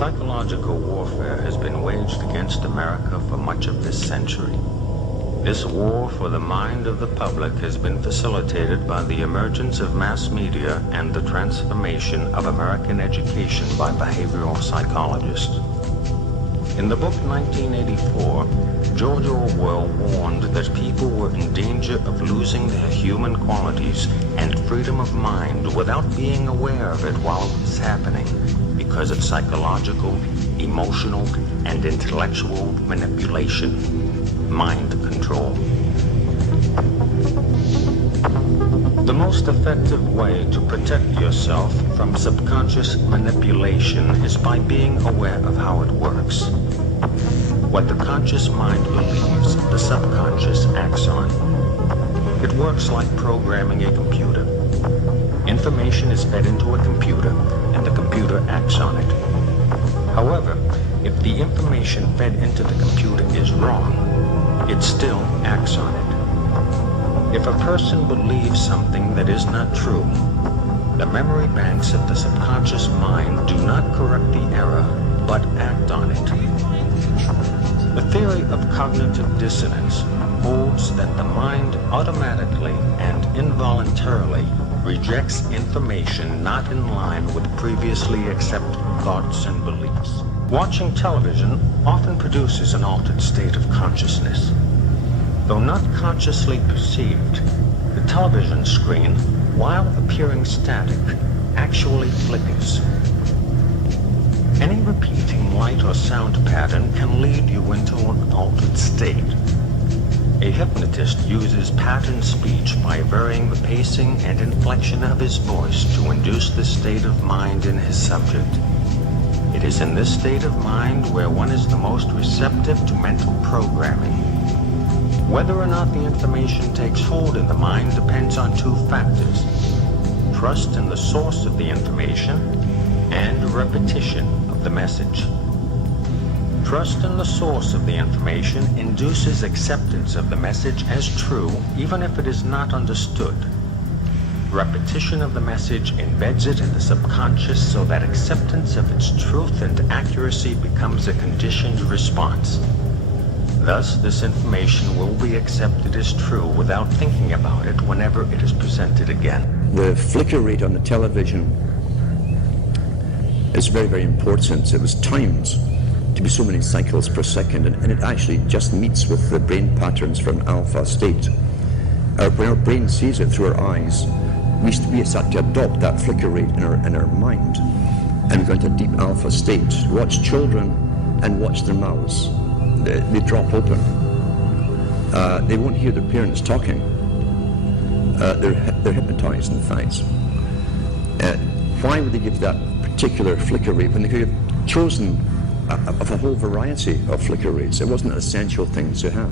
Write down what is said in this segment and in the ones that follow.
Psychological warfare has been waged against America for much of this century. This war for the mind of the public has been facilitated by the emergence of mass media and the transformation of American education by behavioral psychologists. In the book 1984, George Orwell warned that people were in danger of losing their human qualities and freedom of mind without being aware of it while it was happening because of psychological, emotional, and intellectual manipulation, mind control. The most effective way to protect yourself from subconscious manipulation is by being aware of how it works. What the conscious mind believes, the subconscious acts on. It works like programming a computer. Information is fed into a computer, and the computer acts on it. However, if the information fed into the computer is wrong, it still acts on it. If a person believes something that is not true, the memory banks of the subconscious mind do not correct the error, but act on it. The theory of cognitive dissonance holds that the mind automatically and involuntarily rejects information not in line with previously accepted thoughts and beliefs. Watching television often produces an altered state of consciousness. Though not consciously perceived, the television screen, while appearing static, actually flickers. Any repeating light or sound pattern can lead you into an altered state. A hypnotist uses pattern speech by varying the pacing and inflection of his voice to induce this state of mind in his subject. It is in this state of mind where one is the most receptive to mental programming. Whether or not the information takes hold in the mind depends on two factors: trust in the source of the information and repetition of the message. Trust in the source of the information induces acceptance of the message as true, even if it is not understood. Repetition of the message embeds it in the subconscious so that acceptance of its truth and accuracy becomes a conditioned response. Thus, this information will be accepted as true without thinking about it whenever it is presented again. The flicker rate on the television is very, very important. It was timed to be so many cycles per second, and it actually just meets with the brain patterns for an alpha state. When our brain sees it through our eyes, we start to adopt that flicker rate in our mind, and we go into a deep alpha state. Watch children and watch their mouths. They drop open. They won't hear their parents talking. They're hypnotized, in fact. Why would they give that particular flicker rate when they could have chosen of a whole variety of flicker rates? It wasn't an essential thing to have.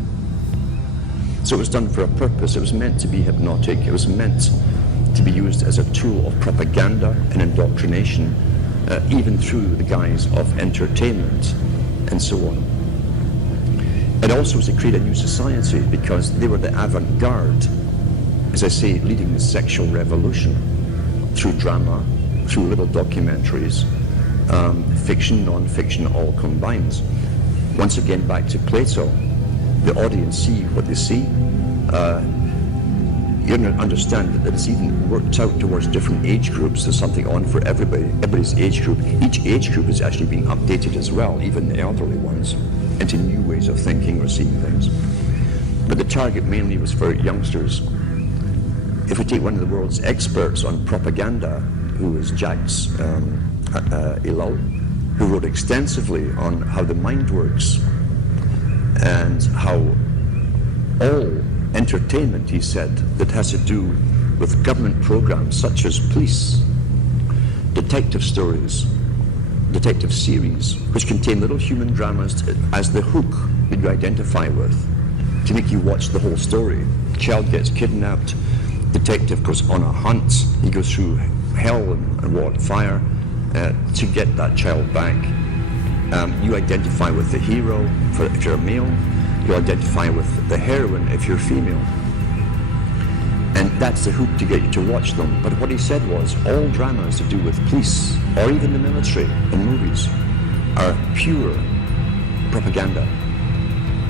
So it was done for a purpose. It was meant to be hypnotic. It was meant to be used as a tool of propaganda and indoctrination, even through the guise of entertainment and so on. It also was to create a new society because they were the avant-garde, as I say, leading the sexual revolution through drama, through little documentaries, fiction, non-fiction, all combined. Once again, back to Plato, the audience see what they see. You understand that it's even worked out towards different age groups. There's something on for everybody's age group. Each age group is actually being updated as well, even the elderly ones, into new ways of thinking or seeing things. But the target mainly was for youngsters. If we take one of the world's experts on propaganda, who is Jacques Ellul, who wrote extensively on how the mind works and how all entertainment, he said, that has to do with government programs such as police, detective stories, detective series, which contain little human dramas as the hook that you identify with, to make you watch the whole story. Child gets kidnapped, detective goes on a hunt, he goes through hell and water, fire to get that child back. You identify with the hero if you're a male, you identify with the heroine if you're female. And that's the hook to get you to watch them. But what he said was, all dramas to do with police, or even the military in movies, are pure propaganda.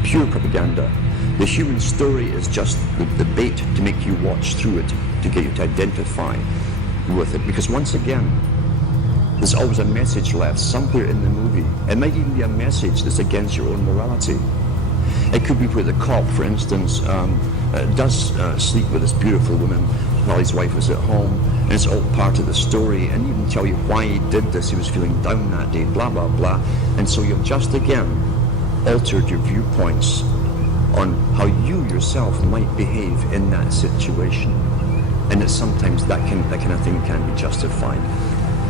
Pure propaganda. The human story is just the bait to make you watch through it, to get you to identify with it. Because once again, there's always a message left somewhere in the movie. It might even be a message that's against your own morality. It could be where the cop, for instance, does sleep with this beautiful woman while his wife is at home, and it's all part of the story, and even tell you why he did this. He was feeling down that day, blah, blah, blah. And so you've just again altered your viewpoints on how you yourself might behave in that situation. And that sometimes that kind of thing can be justified.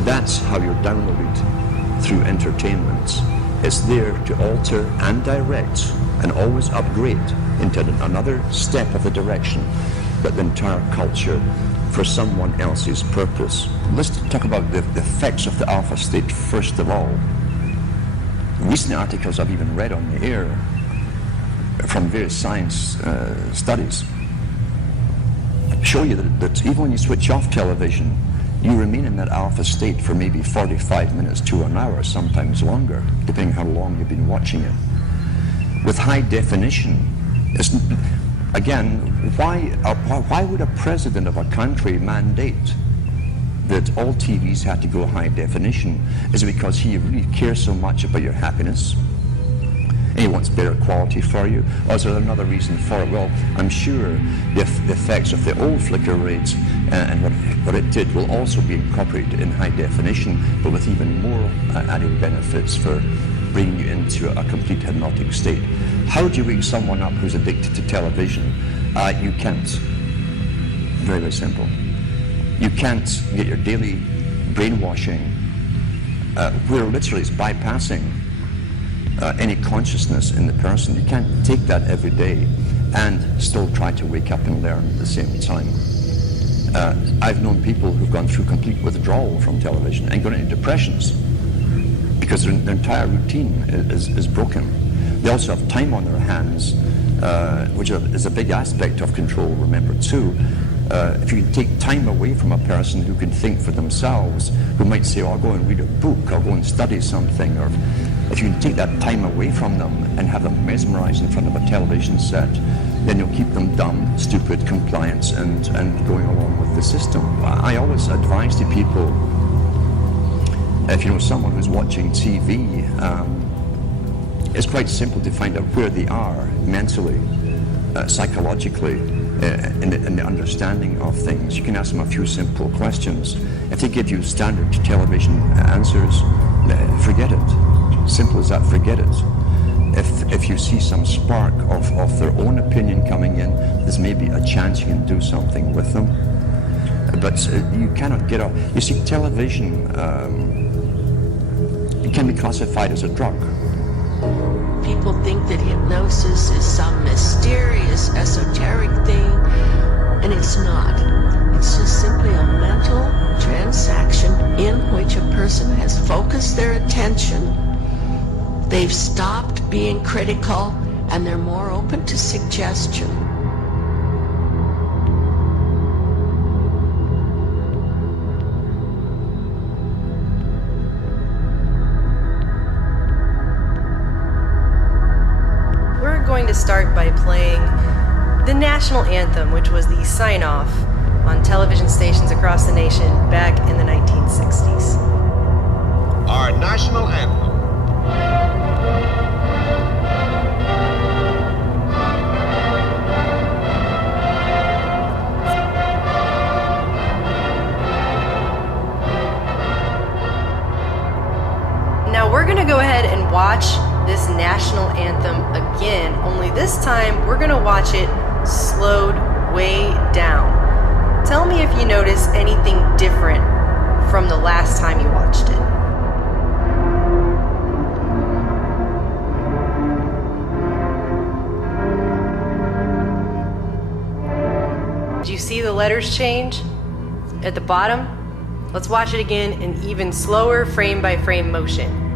That's how you're downloaded through entertainment. It's there to alter and direct and always upgrade into another step of the direction, but the entire culture for someone else's purpose. Let's talk about the effects of the alpha state first of all. Recent articles I've even read on the air from various science studies show you that even when you switch off television, you remain in that alpha state for maybe 45 minutes to an hour, sometimes longer, depending how long you've been watching it. With high definition, again, why would a president of a country mandate that all TVs had to go high definition? Is it because he really cares so much about your happiness? And he wants better quality for you? Or is there another reason for it? Well, I'm sure the effects of the old flicker rates and what it did will also be incorporated in high definition, but with even more added benefits for bringing you into a complete hypnotic state. How do you wake someone up who's addicted to television? You can't. Very, very simple. You can't get your daily brainwashing where literally it's bypassing any consciousness in the person. You can't take that every day and still try to wake up and learn at the same time. I've known people who've gone through complete withdrawal from television and gone into depressions because their entire routine is broken. They also have time on their hands, which is a big aspect of control, remember, too. If you take time away from a person who can think for themselves, who might say, oh, I'll go and read a book, I'll go and study something, or if you can take that time away from them and have them mesmerized in front of a television set, then you'll keep them dumb, stupid, compliant, and going along with the system. I always advise to people, if you know someone who's watching TV, it's quite simple to find out where they are mentally, psychologically, in the understanding of things. You can ask them a few simple questions. If they give you standard television answers, forget it. Simple as that, forget it. If you see some spark of their own opinion coming in, there's maybe a chance you can do something with them. But you cannot get off. You see, television it can be classified as a drug. People think that hypnosis is some mysterious, esoteric thing, and it's not. It's just simply a mental transaction in which a person has focused their attention. They've stopped being critical, and they're more open to suggestion. We're going to start by playing the national anthem, which was the sign-off on television stations across the nation back in the 1960s. Our national anthem. Now we're going to go ahead and watch this national anthem again, only this time we're going to watch it slowed way down. Tell me if you notice anything different from the last time you watched it. Did you see the letters change at the bottom? Let's watch it again in even slower frame by frame motion.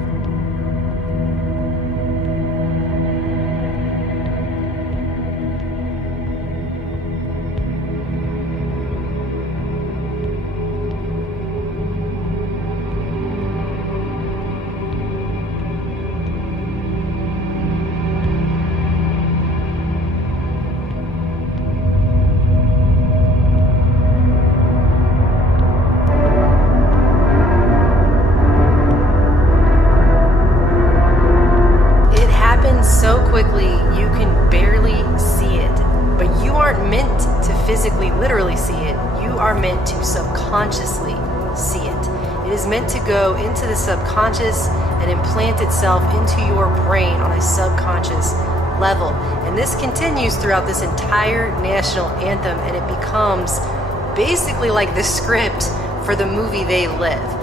physically, literally see it. You are meant to subconsciously see it. It is meant to go into the subconscious and implant itself into your brain on a subconscious level. And this continues throughout this entire national anthem, and it becomes basically like the script for the movie They Live.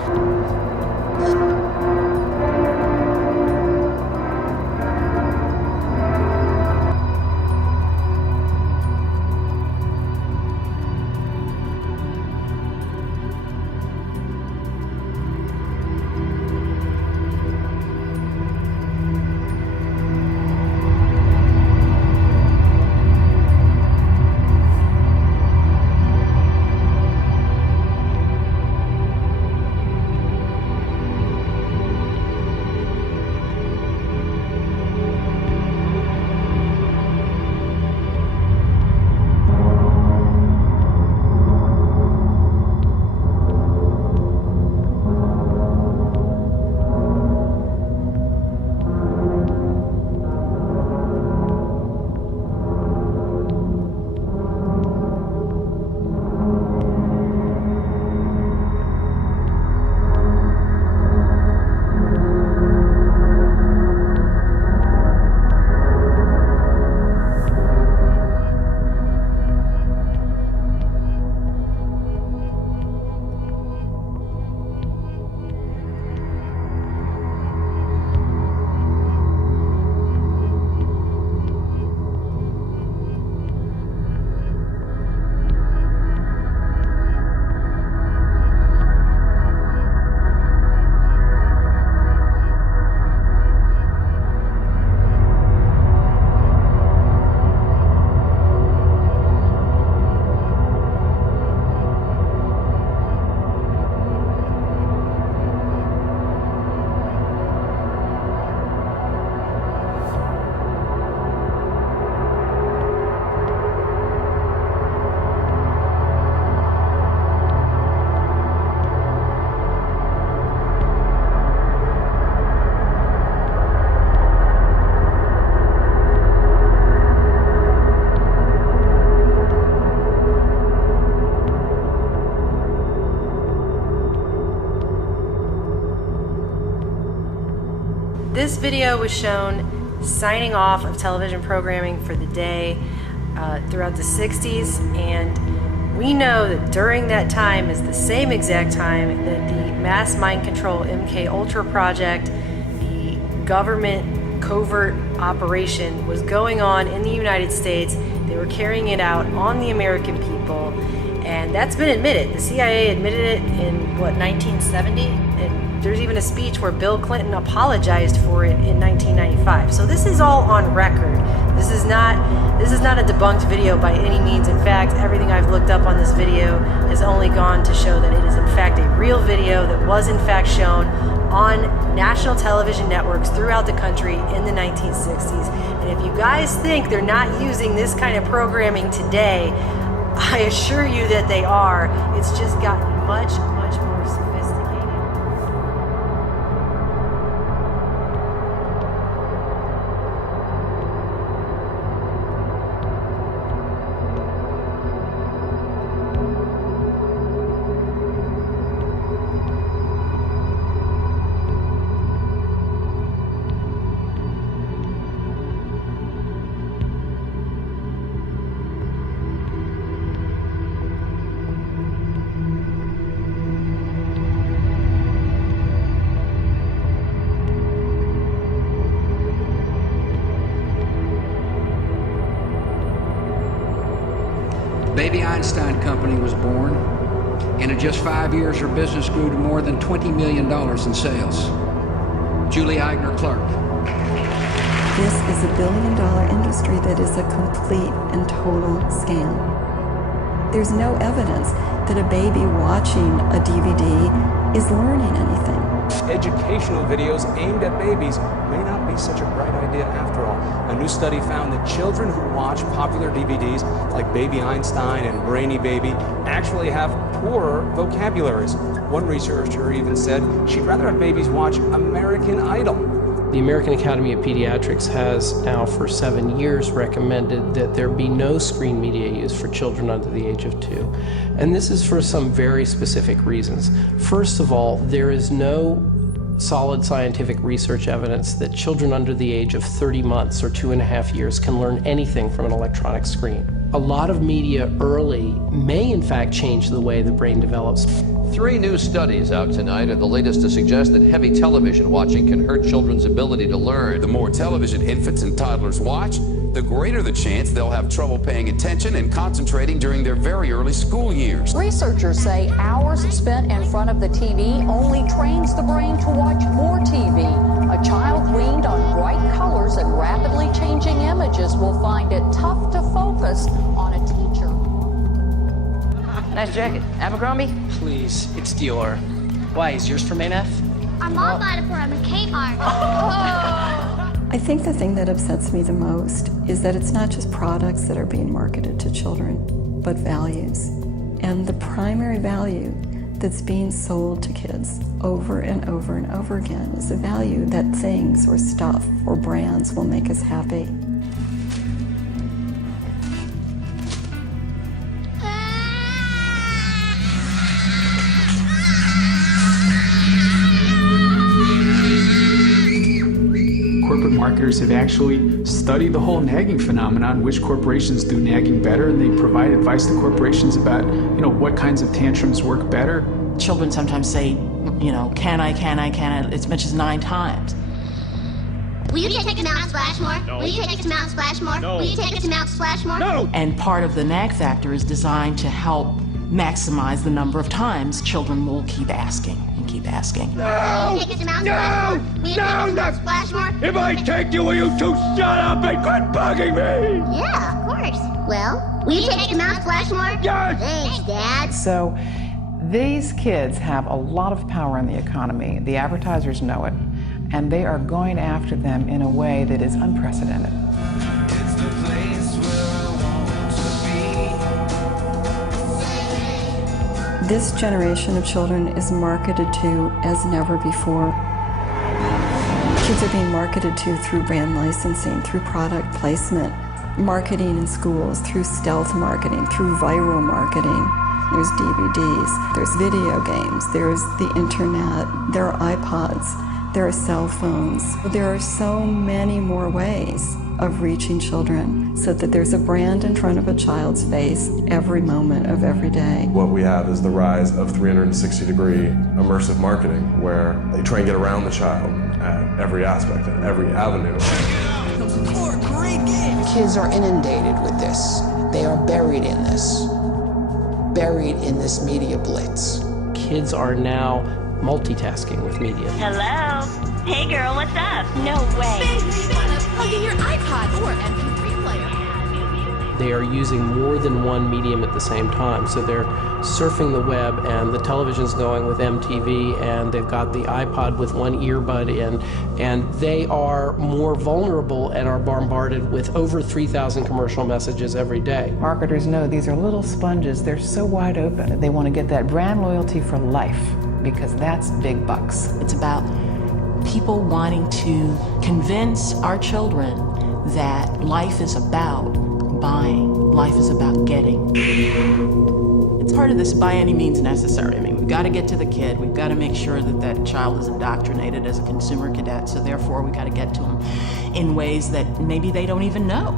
This video was shown signing off of television programming for the day throughout the 60s, and we know that during that time is the same exact time that the mass mind control MK Ultra project, the government covert operation, was going on in the United States. They were carrying it out on the American people, and that's been admitted. The CIA admitted it in, 1970? And there's even a speech where Bill Clinton apologized for it in 1995. So this is all on record. This is not a debunked video by any means. In fact, everything I've looked up on this video has only gone to show that it is in fact a real video that was in fact shown on national television networks throughout the country in the 1960s. And if you guys think they're not using this kind of programming today, I assure you that they are. It's just gotten much, much more sophisticated. Baby Einstein Company was born, and in just 5 years her business grew to more than $20 million in sales. Julie Eigner Clark. This is a billion-dollar industry that is a complete and total scam. There's no evidence that a baby watching a DVD is learning anything. Educational videos aimed at babies may not be such a bright idea after all. A new study found that children who watch popular DVDs like Baby Einstein and Brainy Baby actually have poorer vocabularies. One researcher even said she'd rather have babies watch American Idol. The American Academy of Pediatrics has now for 7 years recommended that there be no screen media use for children under the age of 2. And this is for some very specific reasons. First of all, there is no solid scientific research evidence that children under the age of 30 months or 2.5 years can learn anything from an electronic screen. A lot of media early may in fact change the way the brain develops. 3 new studies out tonight are the latest to suggest that heavy television watching can hurt children's ability to learn. The more television infants and toddlers watch, the greater the chance they'll have trouble paying attention and concentrating during their very early school years. Researchers say hours spent in front of the TV only trains the brain to watch more TV. A child weaned on bright colors and rapidly changing images will find it tough to focus on a teacher. Nice jacket. Abercrombie? Please, it's Dior. Why, is yours from ANF? Our mom bought it for him at Kmart. I think the thing that upsets me the most is that it's not just products that are being marketed to children, but values. And the primary value that's being sold to kids over and over and over again is the value that things or stuff or brands will make us happy. Corporate marketers have actually studied the whole nagging phenomenon, which corporations do nagging better, and they provide advice to corporations about, what kinds of tantrums work better. Children sometimes say, can I, as much as 9 times. Will you take us to Mount Splashmore? No. Will you take us to Mount Splashmore? No. Will you take us to Mount Splashmore? No. And part of the nag factor is designed to help maximize the number of times children will keep asking and keep asking. No! Will you take us to Mount Splashmore? Will you take us to Mount Splashmore? If I take you, will you two shut up and quit bugging me? Yeah, of course. Well, will you take us to Mount Splashmore? Yes! Thanks, Dad. So, these kids have a lot of power in the economy. The advertisers know it, and they are going after them in a way that is unprecedented. This generation of children is marketed to as never before. Kids are being marketed to through brand licensing, through product placement, marketing in schools, through stealth marketing, through viral marketing. There's DVDs, there's video games, there's the internet, there are iPods, there are cell phones. There are so many more ways of reaching children so that there's a brand in front of a child's face every moment of every day. What we have is the rise of 360-degree immersive marketing, where they try and get around the child at every aspect, at every avenue. Kids are inundated with this. They are buried in this media blitz. Kids are now multitasking with media. Hello? Hey girl, what's up? No way. Plug in your iPod or MP3 player. They are using more than one medium at the same time. So they're surfing the web, and the television's going with MTV, and they've got the iPod with one earbud in, and they are more vulnerable and are bombarded with over 3,000 commercial messages every day. Marketers know these are little sponges. They're so wide open. They want to get that brand loyalty for life, because that's big bucks. It's about people wanting to convince our children that life is about buying, life is about getting. It's part of this by any means necessary. I mean, we've got to get to the kid. We've got to make sure that that child is indoctrinated as a consumer cadet, so therefore we've got to get to them in ways that maybe they don't even know.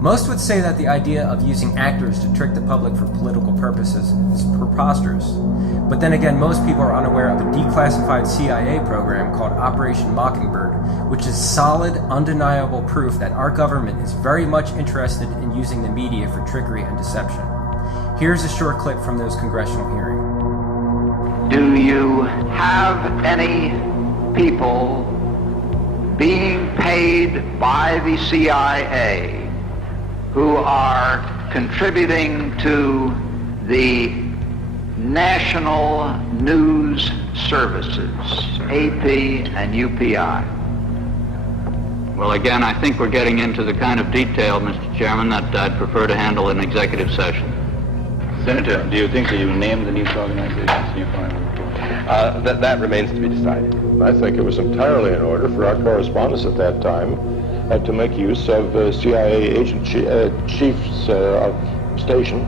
Most would say that the idea of using actors to trick the public for political purposes is preposterous. But then again, most people are unaware of a declassified CIA program called Operation Mockingbird, which is solid, undeniable proof that our government is very much interested in using the media for trickery and deception. Here's a short clip from those congressional hearings. Do you have any people being paid by the CIA who are contributing to the national news services, AP and UPI? Well, again, I think we're getting into the kind of detail, Mr. Chairman, that I'd prefer to handle in executive session. Senator, do you think that you named the news organizations in your final report? That remains to be decided. I think it was entirely in order for our correspondents at that time to make use of CIA agent chiefs of station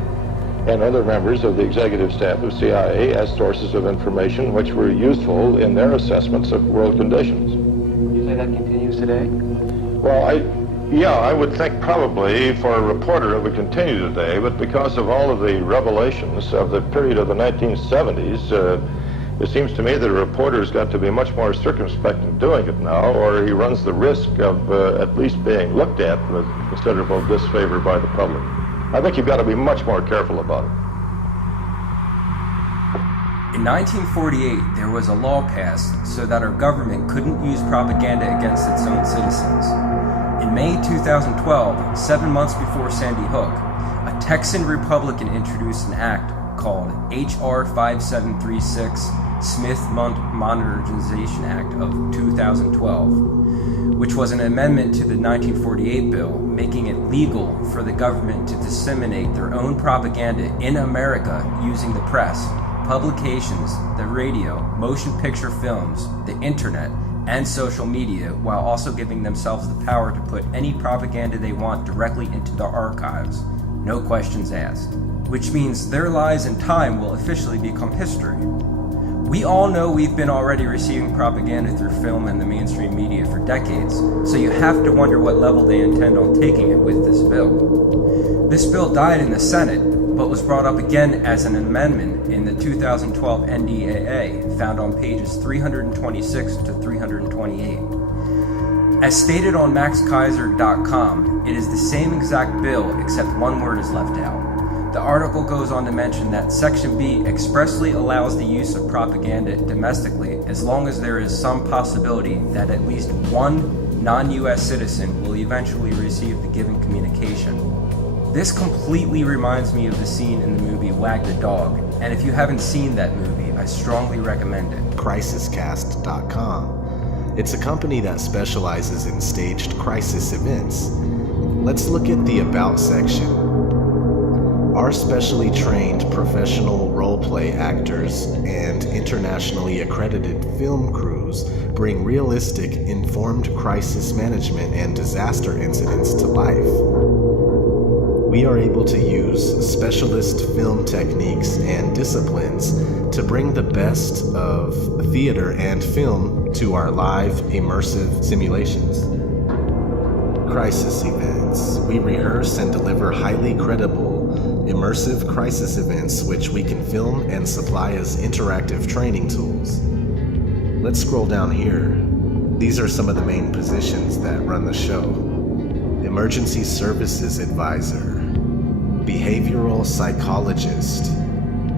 and other members of the executive staff of CIA as sources of information which were useful in their assessments of world conditions. Would you say that continues today? Well, I would think probably for a reporter it would continue today, but because of all of the revelations of the period of the 1970s, it seems to me that a reporter's got to be much more circumspect in doing it now, or he runs the risk of at least being looked at with considerable disfavor by the public. I think you've got to be much more careful about it. In 1948, there was a law passed so that our government couldn't use propaganda against its own citizens. In May 2012, 7 months before Sandy Hook, a Texan Republican introduced an act called H.R. 5736, Smith Modernization Act of 2012, which was an amendment to the 1948 bill, making it legal for the government to disseminate their own propaganda in America using the press, publications, the radio, motion picture films, the internet, and social media, while also giving themselves the power to put any propaganda they want directly into the archives, no questions asked. Which means their lies and time will officially become history. We all know we've been already receiving propaganda through film and the mainstream media for decades, so you have to wonder what level they intend on taking it with this bill. This bill died in the Senate, but was brought up again as an amendment in the 2012 NDAA, found on pages 326 to 328. As stated on maxkaiser.com, it is the same exact bill except one word is left out. The article goes on to mention that Section B expressly allows the use of propaganda domestically as long as there is some possibility that at least one non-US citizen will eventually receive the given communication. This completely reminds me of the scene in the movie Wag the Dog, and if you haven't seen that movie, I strongly recommend it. Crisiscast.com. It's a company that specializes in staged crisis events. Let's look at the About section. Our specially trained professional role-play actors and internationally accredited film crews bring realistic, informed crisis management and disaster incidents to life. We are able to use specialist film techniques and disciplines to bring the best of theater and film to our live, immersive simulations. Crisis events. We rehearse and deliver highly credible, immersive crisis events which we can film and supply as interactive training tools. Let's scroll down here. These are some of the main positions that run the show. Emergency Services Advisor, Behavioral Psychologist,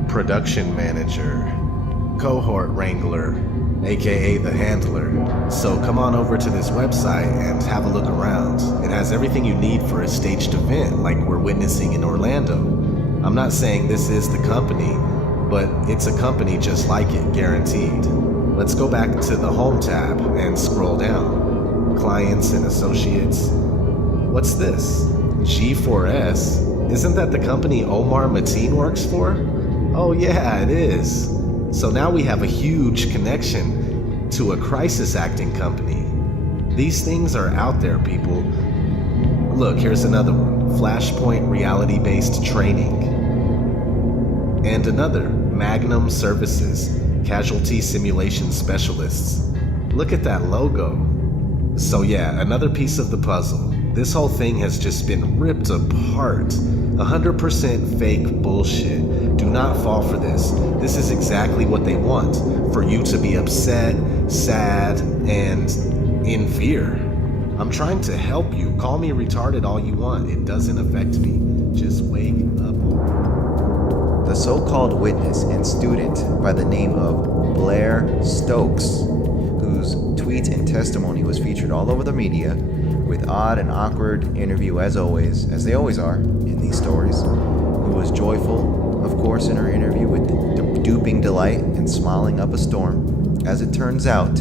Production Manager, Cohort Wrangler, aka the Handler. So come on over to this website and have a look around. It has everything you need for a staged event like we're witnessing in Orlando. I'm not saying this is the company, but it's a company just like it, guaranteed. Let's go back to the Home tab and scroll down. Clients and Associates. What's this? G4S? Isn't that the company Omar Mateen works for? Oh yeah, it is. So now we have a huge connection to a crisis acting company. These things are out there, people. Look, here's another one. Flashpoint reality-based training. And another, Magnum Services, casualty simulation specialists. Look at that logo. So yeah, another piece of the puzzle. This whole thing has just been ripped apart. 100% fake bullshit. Do not fall for this. This is exactly what they want. For you to be upset, sad, and in fear. I'm trying to help you. Call me retarded all you want. It doesn't affect me. Just wake up. The so-called witness and student by the name of Blair Stokes, whose tweets and testimony was featured all over the media, with odd and awkward interview as always, as they always are in these stories, who was joyful, of course, in her interview with duping delight and smiling up a storm, as it turns out,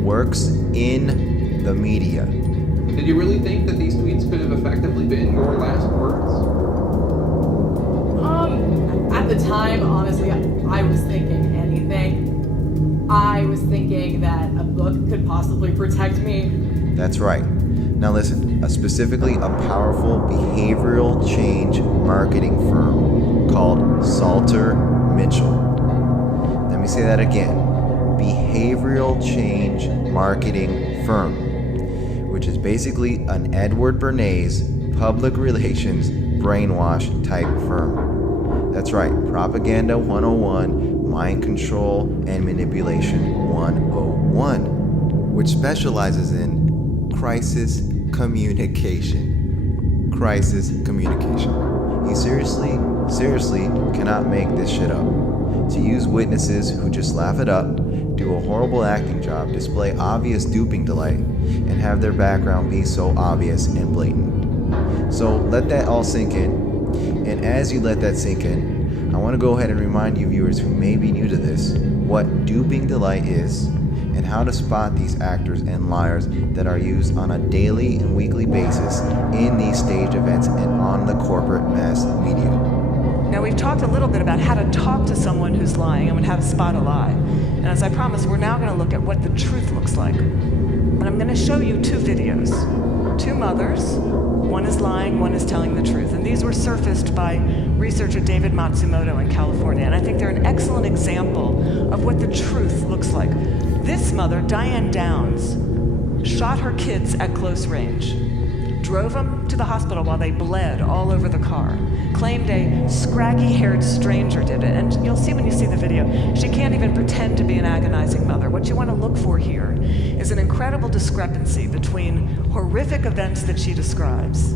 works in the media. Did you really think that these tweets could have effectively been your last words? At the time, honestly, I was thinking anything. I was thinking that a book could possibly protect me. That's right. Now listen, specifically a powerful behavioral change marketing firm called Salter Mitchell. Let me say that again. Behavioral change marketing firm, which is basically an Edward Bernays public relations brainwash type firm. That's right, Propaganda 101, Mind Control and Manipulation 101, which specializes in crisis communication. Crisis communication. You seriously cannot make this shit up. To use witnesses who just laugh it up, do a horrible acting job, display obvious duping delight, and have their background be so obvious and blatant. So let that all sink in. And as you let that sink in, I want to go ahead and remind you viewers who may be new to this what duping delight is and how to spot these actors and liars that are used on a daily and weekly basis in these staged events and on the corporate mass media. Now, we've talked a little bit about how to talk to someone who's lying and how to spot a lie. And as I promised, we're now going to look at what the truth looks like. And I'm going to show you two videos. Two mothers. One is lying, one is telling the truth. And these were surfaced by researcher David Matsumoto in California. And I think they're an excellent example of what the truth looks like. This mother, Diane Downs, shot her kids at close range, drove them to the hospital while they bled all over the car, claimed a scraggy-haired stranger did it. And you'll see when you see the video, she can't even pretend to be an agonizing mother. What you want to look for here is an incredible discrepancy between horrific events that she describes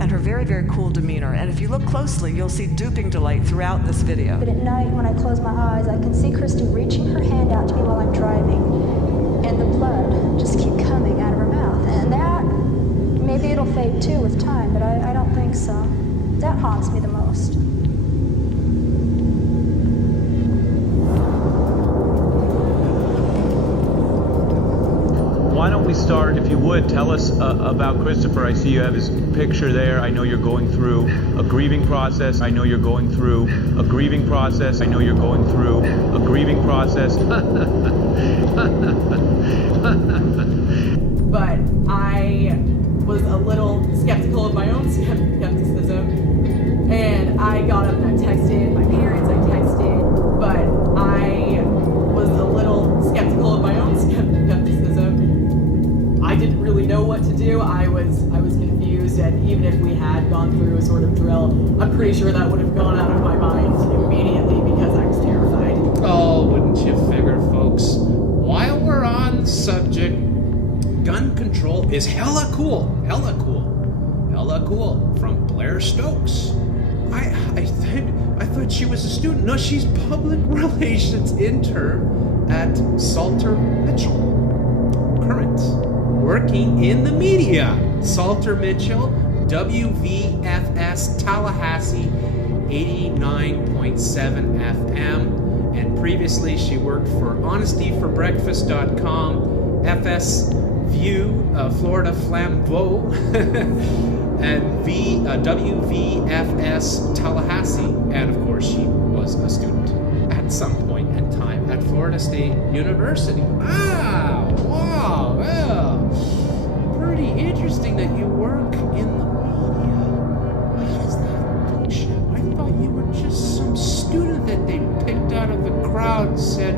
and her very, very cool demeanor. And if you look closely, you'll see duping delight throughout this video. But at night, when I close my eyes, I can see Christy reaching her hand out to me while I'm driving, and the blood just keep coming out of her mouth. And that, maybe it'll fade too with time, but I don't think so. That haunts me the most. Why don't we start, if you would, tell us about Christopher. I see you have his picture there. I know you're going through a grieving process. I know you're going through a grieving process. I know you're going through a grieving process. But I was a little skeptical of my own skepticism, and I got up and I texted my parents, I texted, but I was a little skeptical of my own skepticism. I didn't really know what to do. I was confused, and even if we had gone through a sort of drill, I'm pretty sure that would have gone out of my mind immediately because I was terrified. Oh, wouldn't you figure, folks? While we're on the subject, gun control is hella cool from Blair Stokes. I thought she was a student. No, she's public relations intern at Salter Mitchell. Current, working in the media. Salter Mitchell, WVFS Tallahassee, 89.7 FM. And previously she worked for honestyforbreakfast.com, FS View, Florida Flambeau, and WVFS Tallahassee. And of course, she was a student at some point in time at Florida State University. Ah, wow, well, pretty interesting that you work in the media. What is that bullshit? I thought you were just some student that they picked out of the crowd and said,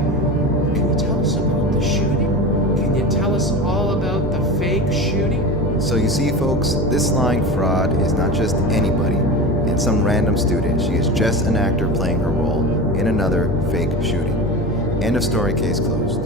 can you tell us about the shooting? Can you tell us all about the fake shooting? So you see, folks, this lying fraud is not just anybody and some random student. She is just an actor playing her role in another fake shooting. End of story, case closed.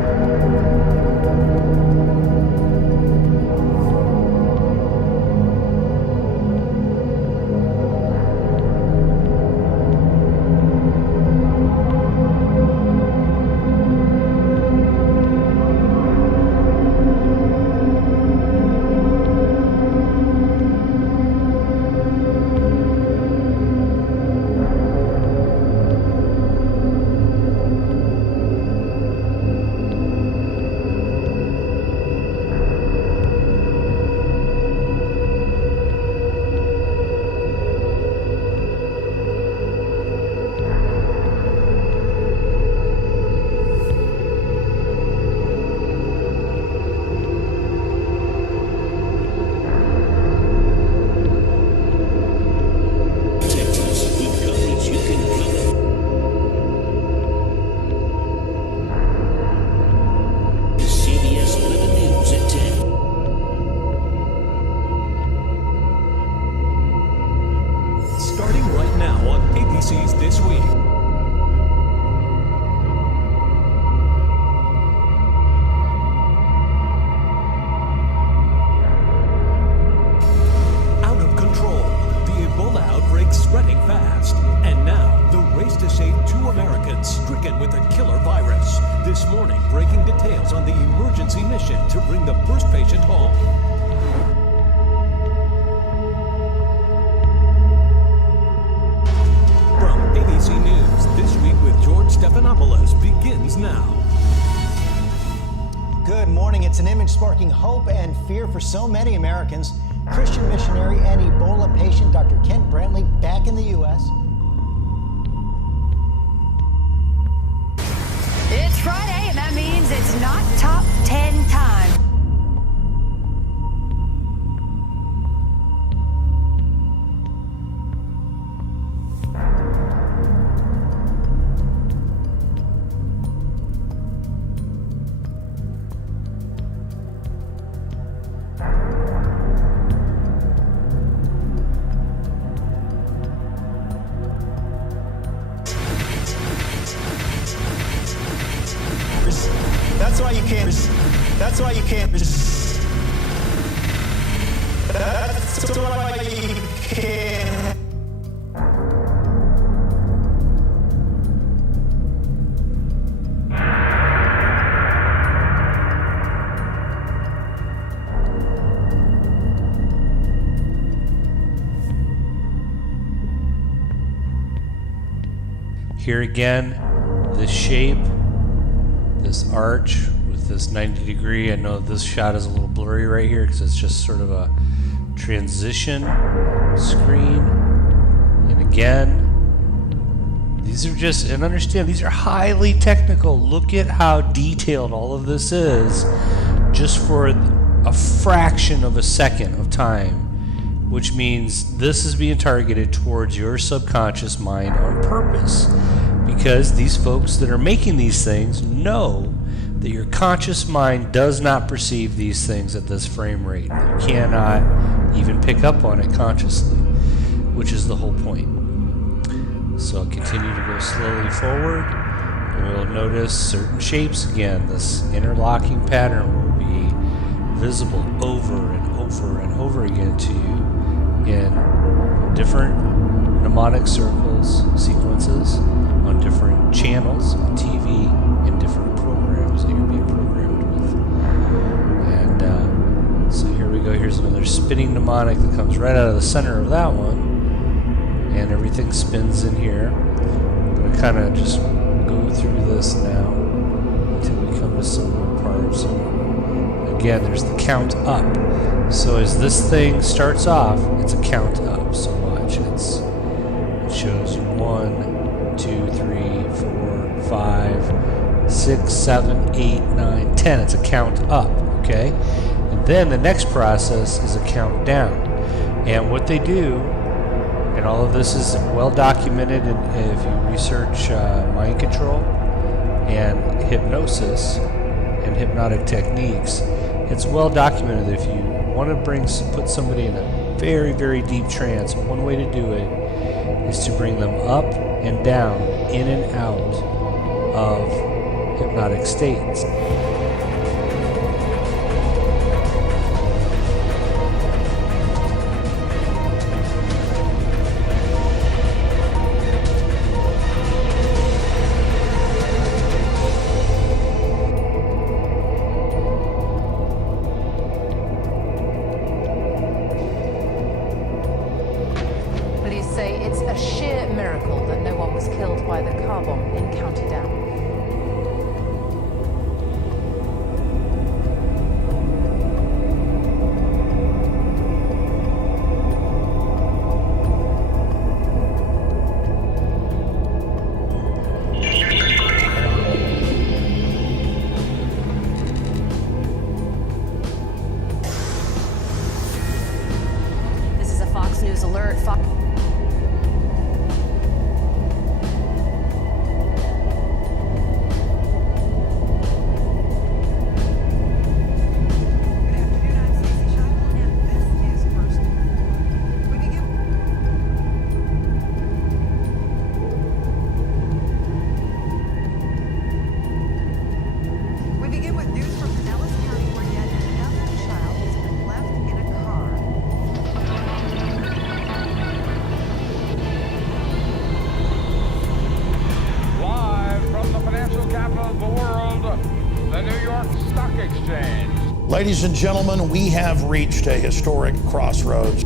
mission to bring the first patient home. From ABC News, This Week with George Stephanopoulos begins now. Good morning. It's an image sparking hope and fear for so many Americans. Christian missionary and Ebola patient Dr. Kent Brantley back in the U.S. It's Friday, and that means it's not top 10 time. That's why you can't. That's why you can't. That's why you can't. Here again, this shape, this arch with this 90 degree. I know this shot is a little blurry right here because it's just sort of a transition screen. And again, these are just, and understand, these are highly technical. Look at how detailed all of this is just for a fraction of a second of time, which means this is being targeted towards your subconscious mind on purpose, because these folks that are making these things know that your conscious mind does not perceive these things at this frame rate. You cannot even pick up on it consciously, which is the whole point. So I'll continue to go slowly forward, and we'll notice certain shapes again. This interlocking pattern will be visible over and over and over again to you in different mnemonic circles, sequences, on different channels on TV, in different programs that you're being programmed with. And so here we go. Here's another spinning mnemonic that comes right out of the center of that one. And everything spins in here. I'm going to kind of just go through this now until we come to some more parts. And again, there's the count up. So as this thing starts off, it's a count up. So watch. It shows you 1, 2, 3, 4, 5, 6, 7, 8, 9, 10. It's a count up, okay? And then the next process is a count down. And what they do, and all of this is well documented if you research mind control and hypnosis and hypnotic techniques, it's well documented that if you want to put somebody in a very, very deep trance, one way to do it is to bring them up and down, in and out of hypnotic states. Police say it's a sheer miracle that no one was killed by the car bomb in County Down. This is a Fox News alert. We begin with news from Pinellas County, where yet another child has been left in a car. York Stock Exchange. Ladies and gentlemen, we have reached a historic crossroads.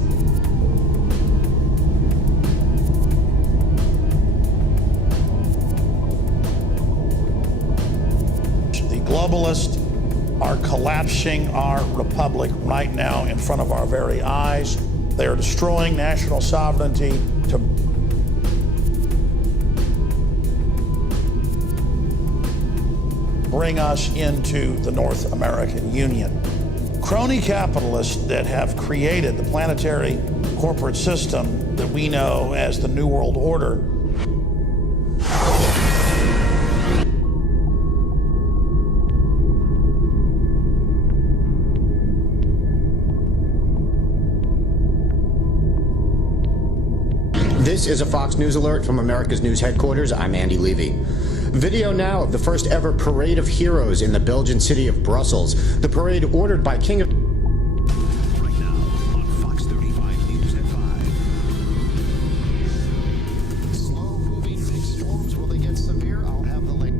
The globalists are collapsing our republic right now in front of our very eyes. They are destroying national sovereignty to bring us into the North American Union. Crony capitalists that have created the planetary corporate system that we know as the New World Order This is a Fox News alert from America's News headquarters. I'm Andy Levy. Video now of the first ever Parade of Heroes in the Belgian city of Brussels. The parade ordered by King of... Right now on Fox 35 News at 5. Slow moving big storms, will they get severe? I'll have the link.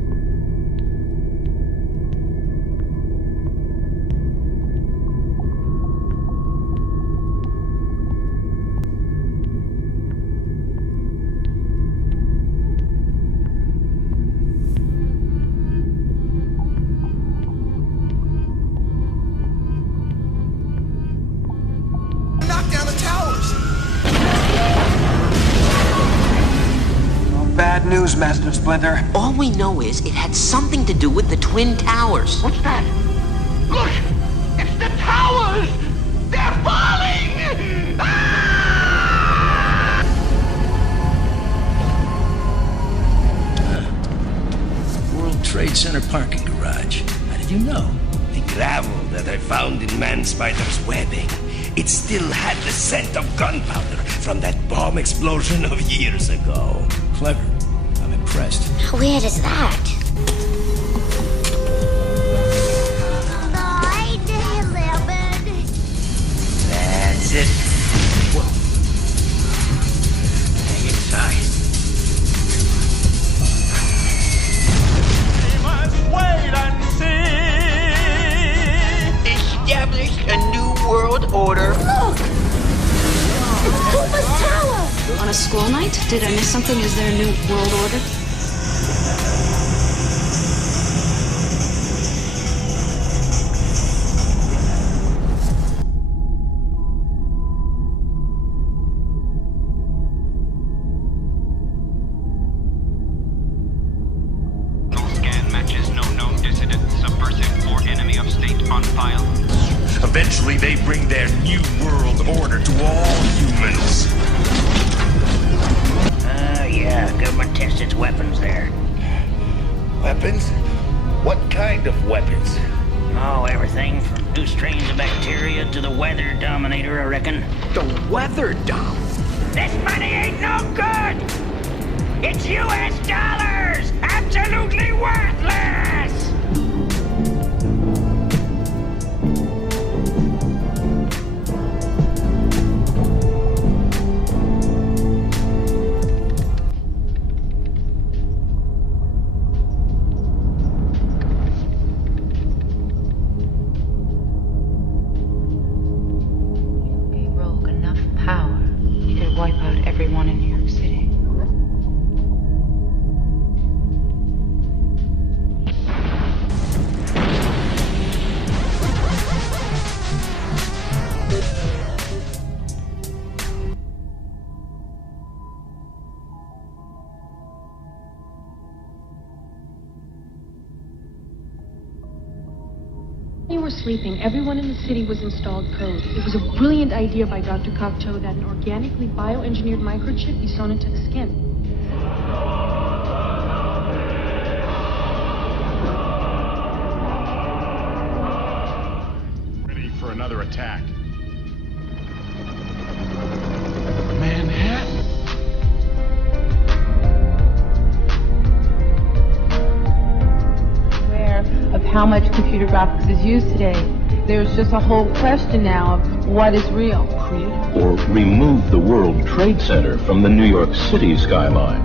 Bad news, Master Splinter. All we know is it had something to do with the Twin Towers. What's that? Look! It's the towers! They're falling! World Trade Center parking garage. How did you know? The gravel that I found in Man-Spider's webbing. It still had the scent of gunpowder from that bomb explosion of years ago. Clever. I'm impressed. How weird is that? That's it. Whoa. Hang inside. We must wait and see. Establish a new world order. Look! It's Koopa's tower! On a school night? Did I miss something? Is there a new world order? No scan matches no known dissident, subversive, or enemy of state on file. Eventually, they bring their new world order to all humans. Yeah, government tests its weapons there. Weapons? What kind of weapons? Oh, everything from new strains of bacteria to the weather dominator, I reckon. The weather dom? This money ain't no good! It's US dollars! Absolutely worthless! Wipe out everyone in New York City. While you were sleeping, everyone in the city was installed code. It was a brilliant idea by Dr. Cocteau that an organically bioengineered microchip be sewn into the skin. Ready for another attack. Manhattan? Of how much computer graphics is used today. There's just a whole question now of what is real. Or remove the World Trade Center from the New York City skyline.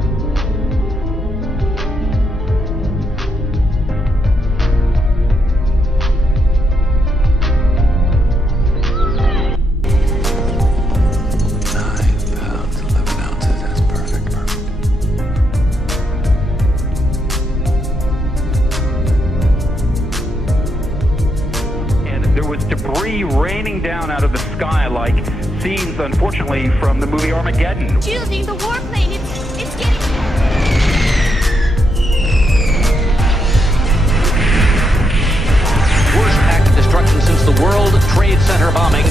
was debris raining down out of the sky like scenes, unfortunately, from the movie Armageddon. Shielding the warplane, it's getting... Worst act of destruction since the World Trade Center bombing.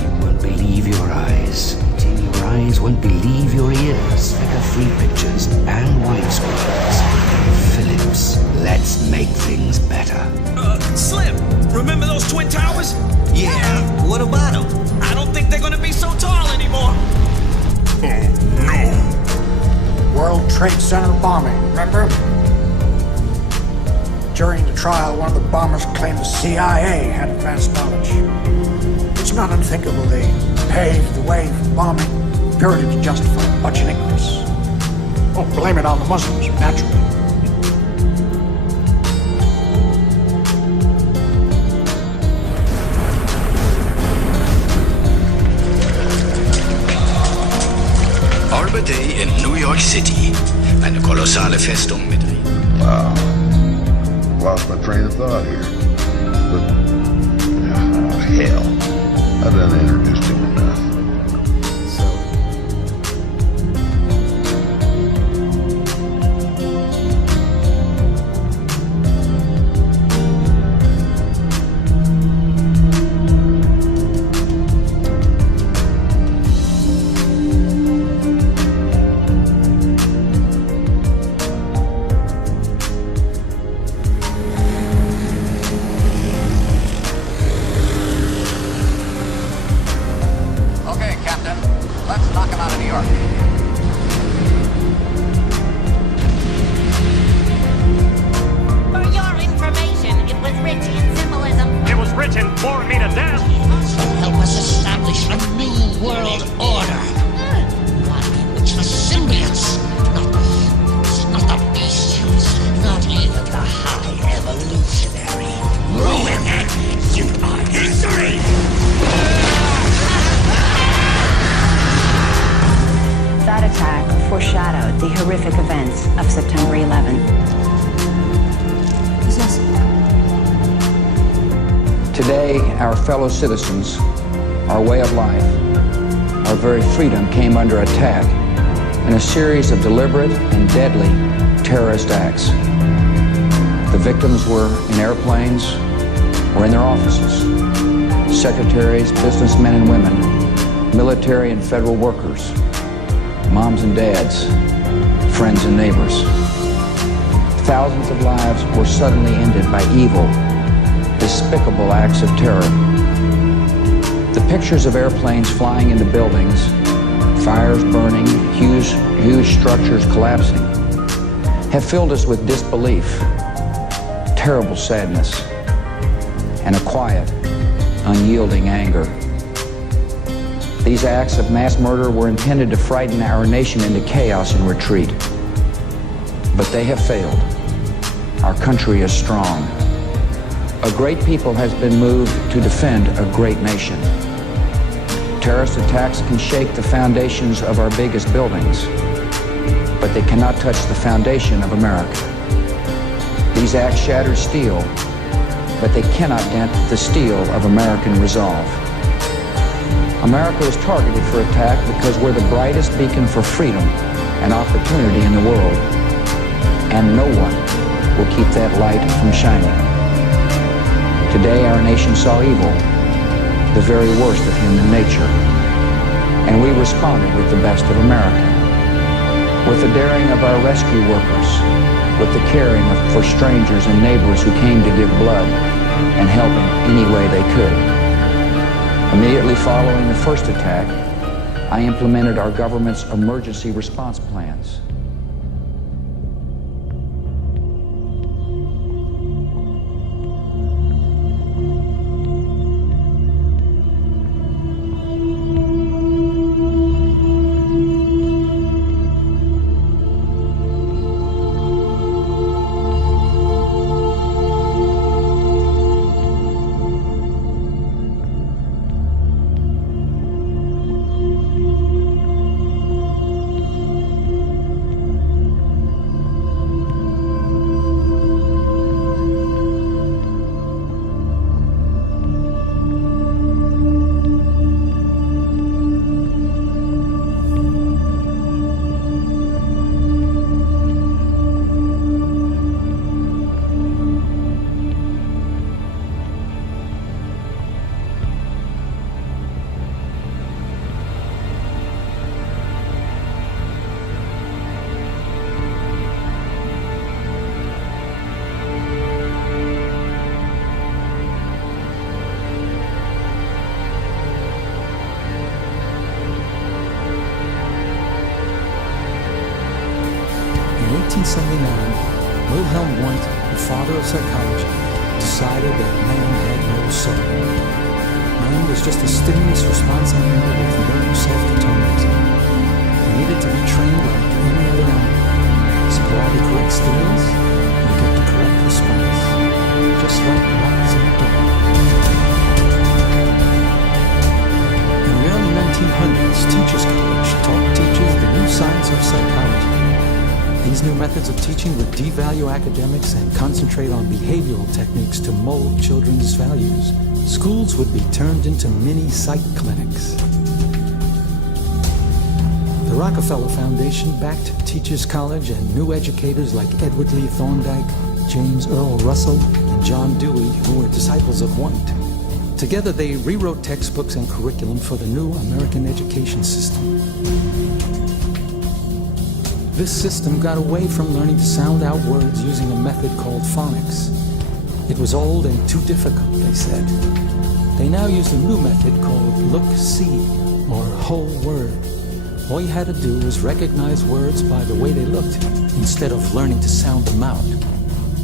You won't believe your eyes. Your eyes won't believe your ears. Like a free pictures and widescreens. Phillips, let's make things better. Slim, remember those Twin Towers? Yeah, what about them? I don't think they're gonna be so tall anymore. Oh, no. World Trade Center bombing, remember? During the trial, one of the bombers claimed the CIA had advanced knowledge. It's not unthinkable they paved the way for bombing purely to justify budget increase. Oh, blame it on the Muslims, naturally. Arbor Day in New York City. Eine kolossale Festung mit. Wow. Lost my train of thought here. But, oh, hell. I've been introduced him enough. Fellow citizens, our way of life, our very freedom came under attack in a series of deliberate and deadly terrorist acts. The victims were in airplanes or in their offices. Secretaries, businessmen and women, military and federal workers, moms and dads, friends and neighbors. Thousands of lives were suddenly ended by evil, despicable acts of terror. The pictures of airplanes flying into buildings, fires burning, huge structures collapsing, have filled us with disbelief, terrible sadness, and a quiet, unyielding anger. These acts of mass murder were intended to frighten our nation into chaos and retreat. But they have failed. Our country is strong. A great people has been moved to defend a great nation. Terrorist attacks can shake the foundations of our biggest buildings, but they cannot touch the foundation of America. These acts shatter steel, but they cannot dent the steel of American resolve. America is targeted for attack because we're the brightest beacon for freedom and opportunity in the world, and no one will keep that light from shining. Today, our nation saw evil, the very worst of human nature, and we responded with the best of America, with the daring of our rescue workers, with the caring for strangers and neighbors who came to give blood and help in any way they could. Immediately following the first attack, I implemented our government's emergency response plans. father of psychology, decided that man had no soul. Man was just a stimulus response animal with no self-determinism. He needed to be trained like any other animal. Supply the correct stimulus, and get the correct response. Just like rats in a dog. In the early 1900s, Teachers College taught teachers the new science of psychology. These new methods of teaching would devalue academics and concentrate on behavioral techniques to mold children's values. Schools would be turned into mini psych clinics. The Rockefeller Foundation backed Teachers College and new educators like Edward Lee Thorndike, James Earl Russell, and John Dewey, who were disciples of Wundt. Together they rewrote textbooks and curriculum for the new American education system. This system got away from learning to sound out words using a method called phonics. It was old and too difficult, they said. They now used a new method called look-see, or whole word. All you had to do was recognize words by the way they looked, instead of learning to sound them out.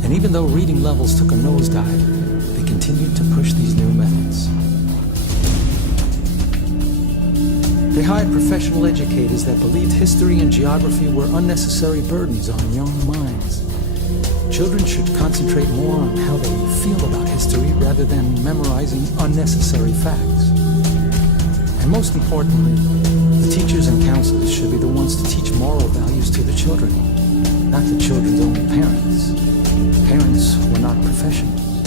And even though reading levels took a nosedive, they continued to push these new methods. They hired professional educators that believed history and geography were unnecessary burdens on young minds. Children should concentrate more on how they feel about history rather than memorizing unnecessary facts. And most importantly, the teachers and counselors should be the ones to teach moral values to the children, not the children's own parents. Parents were not professionals.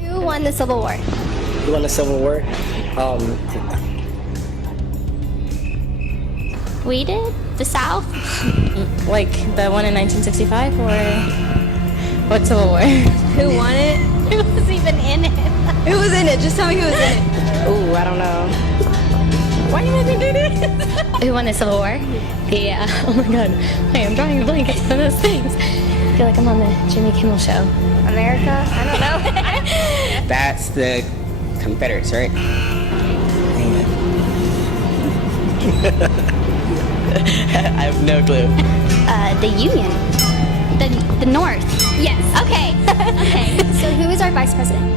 Who won the Civil War? Who won the Civil War? We did? The South? Like the one in 1965, or what Civil War? Who won it? Who was even in it? Who was in it? Just tell me who was in it. Ooh, I don't know. Why do you make me do this? Who won the Civil War? Yeah. Oh my God. Hey, I'm drawing a blank on some of those things. I feel like I'm on the Jimmy Kimmel Show. America? I don't know. That's the Confederates, right? I have no clue. The Union. The North. Yes. Okay. Okay. So who is our vice president?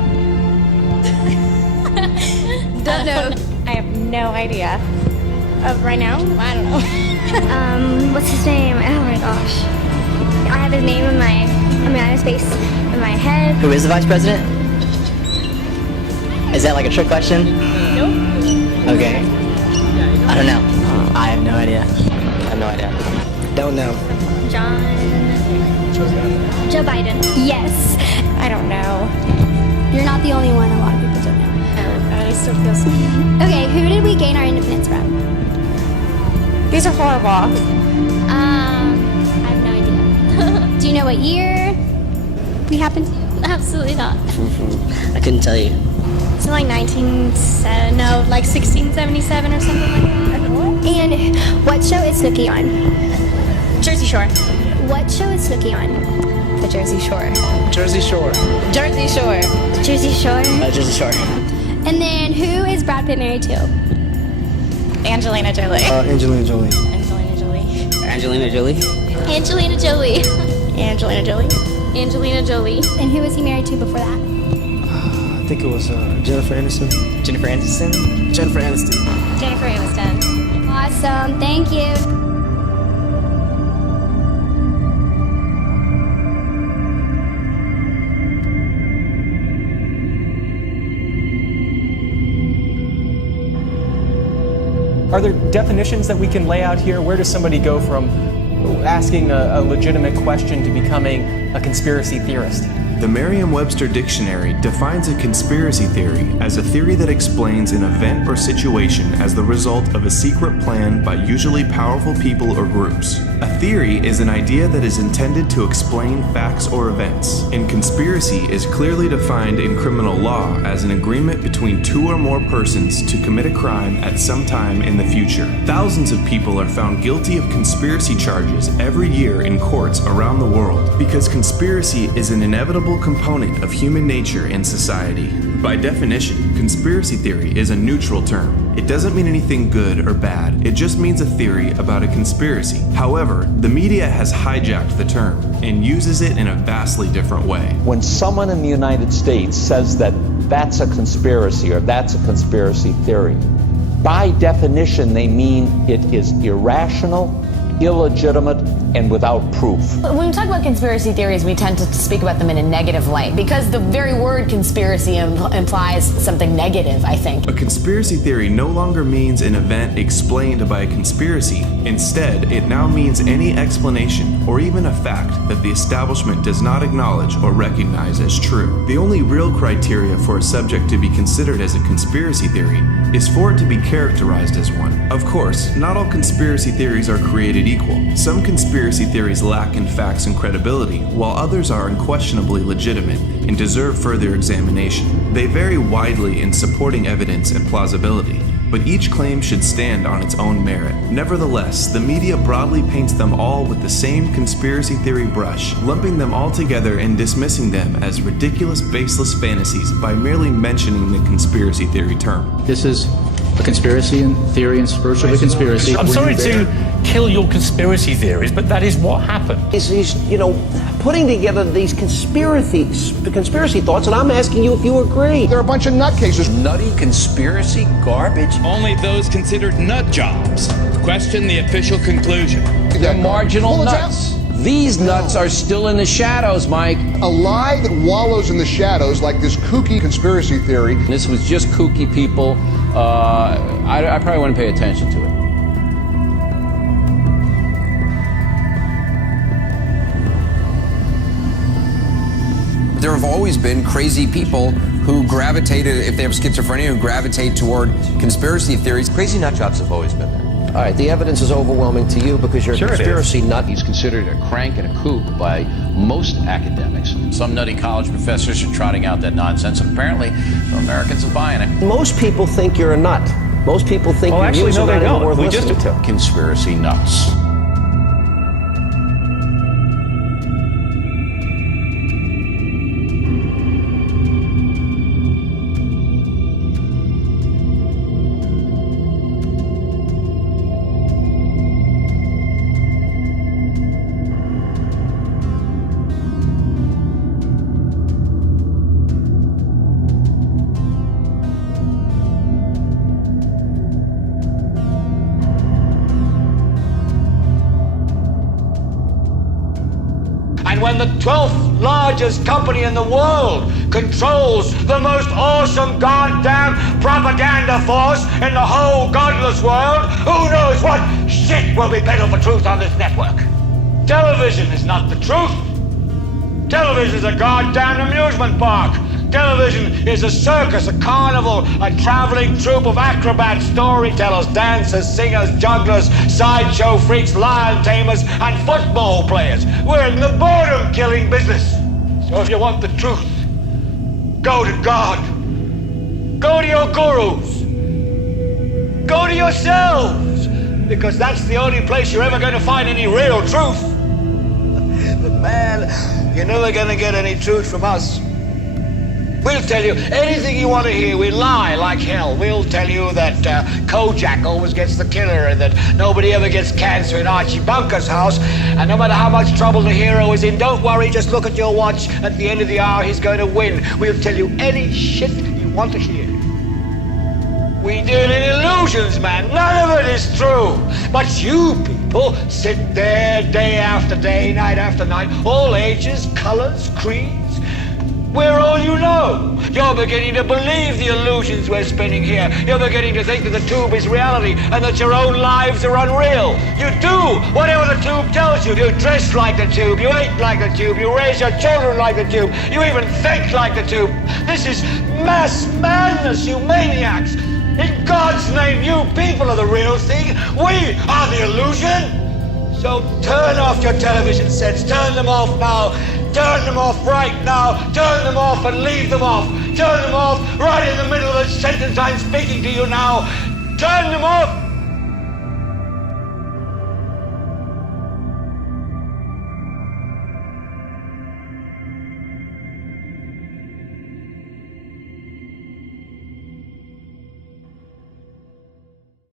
Don't know. I have no idea. Right now? I don't know. What's his name? Oh my gosh. I have his name I have his face in my head. Who is the vice president? Is that like a trick question? Nope. Okay. I don't know. I have no idea. Don't know. Joe Biden. Yes. I don't know. You're not the only one. A lot of people don't know. I still feel small. Okay, who did we gain our independence from? These are horrible. I have no idea. Do you know what year we happened to? Absolutely not. I couldn't tell you. It's like 1677 or something like that. And what show is Snooki on? Jersey Shore. What show is Snooki on? The Jersey Shore. Jersey Shore. Jersey Shore. Jersey Shore. Jersey Shore. And then who is Brad Pitt married to? Angelina Jolie. Angelina Jolie. Angelina Jolie. Angelina Jolie. Angelina Jolie. Angelina Jolie. Angelina Jolie. And who was he married to before that? I think it was Jennifer Aniston. Jennifer Aniston. Jennifer Aniston. Jennifer Aniston. Awesome. Thank you. Are there definitions that we can lay out here? Where does somebody go from asking a legitimate question to becoming a conspiracy theorist? The Merriam-Webster Dictionary defines a conspiracy theory as a theory that explains an event or situation as the result of a secret plan by usually powerful people or groups. A theory is an idea that is intended to explain facts or events, and conspiracy is clearly defined in criminal law as an agreement between two or more persons to commit a crime at some time in the future. Thousands of people are found guilty of conspiracy charges every year in courts around the world because conspiracy is an inevitable inevitable component of human nature and society. By definition, conspiracy theory is a neutral term. It doesn't mean anything good or bad, it just means a theory about a conspiracy. However, the media has hijacked the term and uses it in a vastly different way. When someone in the United States says that that's a conspiracy or that's a conspiracy theory, by definition they mean it is irrational, illegitimate, and without proof. When we talk about conspiracy theories, we tend to speak about them in a negative light because the very word conspiracy implies something negative, I think. A conspiracy theory no longer means an event explained by a conspiracy. Instead, it now means any explanation or even a fact that the establishment does not acknowledge or recognize as true. The only real criteria for a subject to be considered as a conspiracy theory is for it to be characterized as one. Of course, not all conspiracy theories are created equal. Some conspiracy theories lack in facts and credibility, while others are unquestionably legitimate and deserve further examination. They vary widely in supporting evidence and plausibility, but each claim should stand on its own merit. Nevertheless, the media broadly paints them all with the same conspiracy theory brush, lumping them all together and dismissing them as ridiculous, baseless fantasies by merely mentioning the conspiracy theory term. This is a conspiracy and theory and search of a conspiracy. I'm sorry to kill your conspiracy theories, but that is what happened. He's putting together these conspiracy thoughts, and I'm asking you if you agree. They're a bunch of nutcases. Nutty conspiracy garbage. Only those considered nut jobs question the official conclusion. They're marginal nuts. These nuts are still in the shadows, Mike. A lie that wallows in the shadows like this kooky conspiracy theory. This was just kooky people. I probably wouldn't pay attention to it. There have always been crazy people who gravitated, if they have schizophrenia, who gravitate toward conspiracy theories. Crazy nut jobs have always been there. All right, the evidence is overwhelming to you because you're a conspiracy nut. He's considered a crank and a kook by most academics. Some nutty college professors are trotting out that nonsense, and apparently Americans are buying it. Most people think you're a nut. Most people think your actually, views no, are they not even don't. worth We listening just to. Conspiracy nuts. And when the 12th largest company in the world controls the most awesome goddamn propaganda force in the whole godless world, who knows what shit will be peddled for truth on this network? Television is not the truth. Television is a goddamn amusement park. Television is a circus, a carnival, a traveling troupe of acrobats, storytellers, dancers, singers, jugglers, sideshow freaks, lion tamers, and football players. We're in the boredom-killing business. So if you want the truth, go to God. Go to your gurus. Go to yourselves. Because that's the only place you're ever going to find any real truth. But man, you're never going to get any truth from us. We'll tell you anything you want to hear. We lie like hell. We'll tell you that Kojak always gets the killer and that nobody ever gets cancer in Archie Bunker's house. And no matter how much trouble the hero is in, don't worry, just look at your watch. At the end of the hour, he's going to win. We'll tell you any shit you want to hear. We deal in illusions, man. None of it is true. But you people sit there day after day, night after night, all ages, colors, creeds. We're all you know. You're beginning to believe the illusions we're spinning here. You're beginning to think that the tube is reality and that your own lives are unreal. You do whatever the tube tells you. You dress like the tube. You eat like the tube. You raise your children like the tube. You even think like the tube. This is mass madness, you maniacs. In God's name, you people are the real thing. We are the illusion. So turn off your television sets. Turn them off now. Turn them off right now. Turn them off and leave them off. Turn them off right in the middle of the sentence I'm speaking to you now. Turn them off